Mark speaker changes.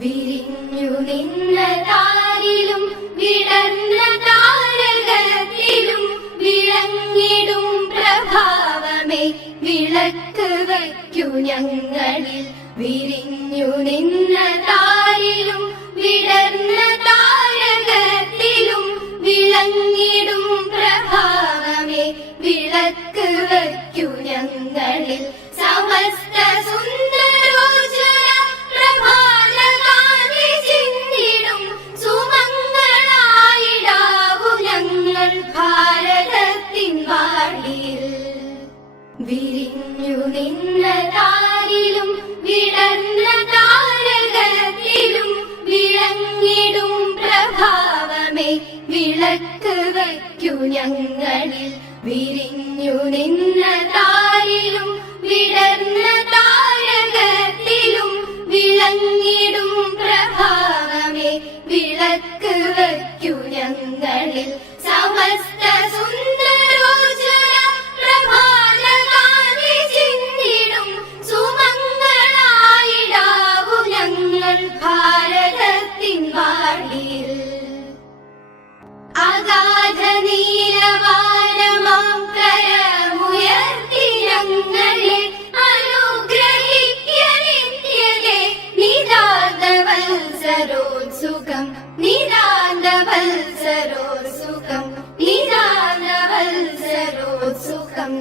Speaker 1: വിരിഞ്ഞു നിന്ന താരിലും വിടർന്ന താരകത്തിലും വിളങ്ങിടും പ്രഭാവമേ. വിളക്ക് വയ്ക്കു ഞങ്ങളിൽ. വിരിഞ്ഞു നിന്ന താരിലും വിടർന്ന താരകത്തിലും വിളങ്ങിടും പ്രഭാവമേ. വിളക്ക് വയ്ക്കു ഞങ്ങളിൽ. സമസ്ത ഭാരതത്തിൻ വാടിയിൽ വിരിഞ്ഞു നിന്ന താരിലും വിടർന്ന താരകത്തിലും വിളങ്ങിടും പ്രഭാവമേ. വിളക്ക് വയ്ക്കു ഞങ്ങളിൽ വിരിഞ്ഞു നിന്ന താരിലും വിടർന്ന താരകത്തിലും വിളങ്ങിടും പ്രഭാവമേ. വിളക്ക് വയ്ക്കു ഞങ്ങളിൽ സമസ്ത ഭാരതത്തിൻ വാടിയിൽ അഗാധ നീലവാനമാം കരമുയർത്തി ഞങ്ങളെ അനുഗ്രഹിക്ക നിത്യതേ നിതാന്തവത്സരോത്സുകം നിതാന്തവത്സരോത്സുകം നിതാന്തവത്സരോത്സുകം